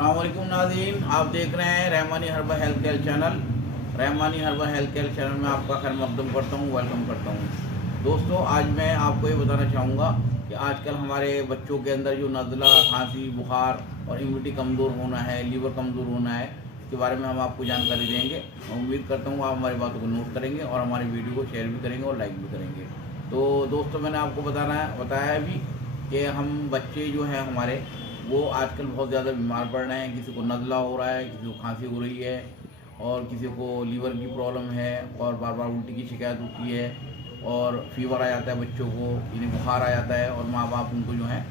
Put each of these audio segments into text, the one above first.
अस्सलाम वालेकुम नाज़रीन, आप देख रहे हैं Rahmani herbal health care channel. Rahmani herbal health care channel में आपका खैर मकदम करता हूँ, वेलकम करता हूँ। दोस्तों, आज मैं आपको ये बताना चाहूँगा कि आजकल हमारे बच्चों के अंदर जो नज़ला, खांसी, बुखार और इम्यूनिटी कमज़ोर होना है, लीवर कमज़ोर होना है, इसके बारे में हम आपको जानकारी देंगे। मैं उम्मीद करता हूँ आप हमारी बातों को नोट करेंगे और हमारी वीडियो को शेयर भी करेंगे और लाइक भी करेंगे। तो दोस्तों, मैंने आपको बताया है अभी कि हम बच्चे जो हैं हमारे, वो आजकल बहुत ज़्यादा बीमार पड़ रहे हैं। किसी को नज़ला हो रहा है, किसी को खांसी हो रही है और किसी को लीवर की प्रॉब्लम है और बार बार उल्टी की शिकायत होती है और फीवर आ जाता है बच्चों को, यानी बुखार आ जाता है और माँ बाप उनको जो है,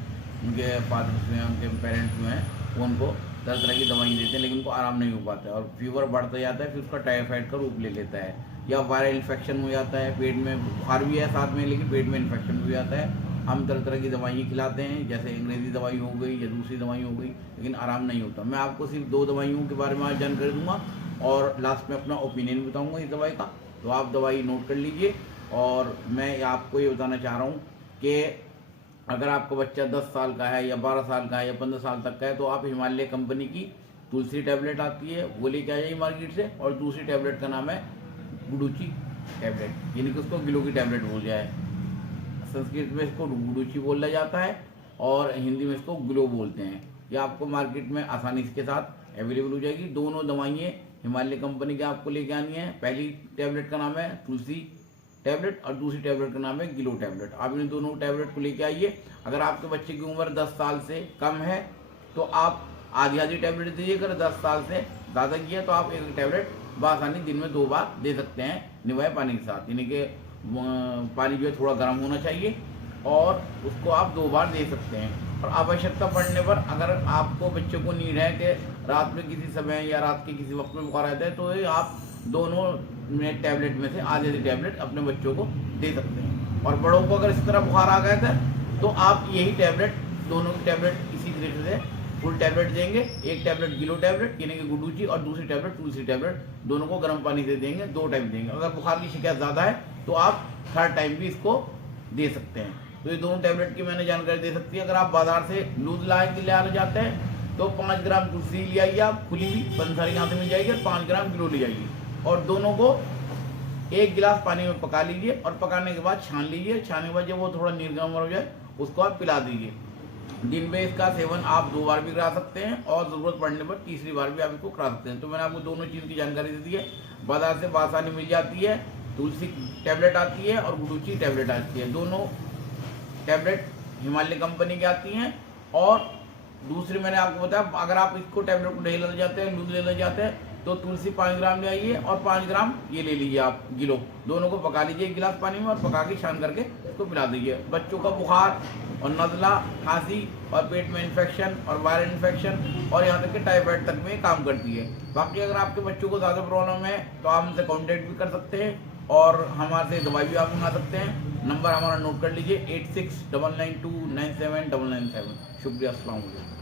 उनके फादर्स जो हैं, उनके पेरेंट्स जो हैं, वो उनको तरह तरह की दवाई देते हैं, लेकिन उनको आराम नहीं हो पाता है और फीवर बढ़ता जाता है। फिर उसका टाइफाइड का रूप ले लेता है या वायरल इन्फेक्शन हो जाता है, पेट में बुखार भी है साथ में, लेकिन पेट में इन्फेक्शन भी हो जाता है। हम तरह तरह की दवाइयाँ खिलाते हैं, जैसे अंग्रेज़ी दवाई हो गई या दूसरी दवाई हो गई, लेकिन आराम नहीं होता। मैं आपको सिर्फ 2 दवाइयों के बारे में आज जानकारी दूंगा और लास्ट में अपना ओपिनियन बताऊंगा इस दवाई का, तो आप दवाई नोट कर लीजिए। और मैं आपको ये बताना चाह रहा हूँ कि अगर आपका बच्चा 10 साल का है या 12 साल का है या 15 साल तक का है, तो आप हिमालय कंपनी की तुलसी टैबलेट आती है, वो लेके आ जाइए मार्केट से। और दूसरी टैबलेट का नाम है गुडूची टैबलेट, यानी कि उसको गिलो की टैबलेट बोल जाए। संस्कृत में इसको गुडूची बोला जाता है और हिंदी में इसको ग्लो बोलते हैं। ये आपको मार्केट में आसानी के साथ अवेलेबल हो जाएगी। दोनों दवाइयाँ हिमालय कंपनी की आपको लेके आनी है। पहली टैबलेट का नाम है तुलसी टैबलेट और दूसरी टैबलेट का नाम है गिलो टैबलेट। आप इन दोनों टैबलेट को लेके आइए। अगर आपके बच्चे की उम्र 10 साल से कम है तो आप आधी आधी टैबलेट दीजिए। अगर 10 साल से ज़्यादा की है तो आप एक टैबलेट बआसानी दिन में 2 बार दे सकते हैं, निवाए पानी के साथ। यानी कि पानी जो है थोड़ा गर्म होना चाहिए और उसको आप 2 बार दे सकते हैं। और आवश्यकता पड़ने पर अगर आपको बच्चे को नीड है कि रात में किसी समय या रात के किसी वक्त में बुखार आता है, तो आप दोनों में टैबलेट में से आधी आधी टैबलेट अपने बच्चों को दे सकते हैं। और बड़ों को अगर इस तरह बुखार आ गया था तो आप यही टैबलेट, दोनों की टैबलेट इसी तरीके से फुल टैबलेट देंगे। एक टैबलेट गिलो टैबलेट यानी कि गुडूची और दूसरी टैबलेट तुलसी टैबलेट, दोनों को गर्म पानी से देंगे, 2 टाइम देंगे। अगर बुखार की शिकायत ज़्यादा है तो आप 3rd टाइम भी इसको दे सकते हैं। तो ये दोनों टैबलेट की मैंने जानकारी दे सकती है। अगर आप बाजार से लूज लाए के लिए जाते हैं तो 5 ग्राम तुलसी ले आइए आप, खुली हुई पंसारी यहाँ से मिल जाएगी, और 5 ग्राम गिलो ले आइए और दोनों को 1 गिलास पानी में पका लीजिए और पकाने के बाद छान लीजिए। छानने के बाद जब वो थोड़ा निर्गम हो जाए उसको आप पिला दीजिए। दिन में इसका सेवन आप 2 बार भी करा सकते हैं और ज़रूरत पड़ने पर तीसरी बार भी आप इसको करा सकते हैं। तो मैंने आपको दोनों चीज़ की जानकारी दे दी है। बाजार से बआसानी मिल जाती है, तुलसी टैबलेट आती है और गुडूची टैबलेट आती है। दोनों टैबलेट हिमालय कंपनी की आती हैं। और दूसरी मैंने आपको बताया, अगर आप इसको टैबलेट को नहीं लेना चाहते हैं, लूज लेना चाहते हैं, तो तुलसी 5 ग्राम ले आइए और 5 ग्राम ये ले लीजिए आप गिलो। दोनों को पका लीजिए 1 गिलास पानी में और पका के छान करके इसको पिला दीजिए। बच्चों का बुखार और नज़ला, खांसी और पेट में इन्फेक्शन और वायरल इन्फेक्शन और यहाँ तक कि टाइफाइड तक में काम करती है। बाकी अगर आपके बच्चों को ज़्यादा प्रॉब्लम है तो आप हमसे कॉन्टेक्ट भी कर सकते हैं और हमारे से दवाई भी आप मंगा सकते हैं। नंबर हमारा नोट कर लीजिए 8699297997। शुक्रिया, अस्सलाम वालेकुम।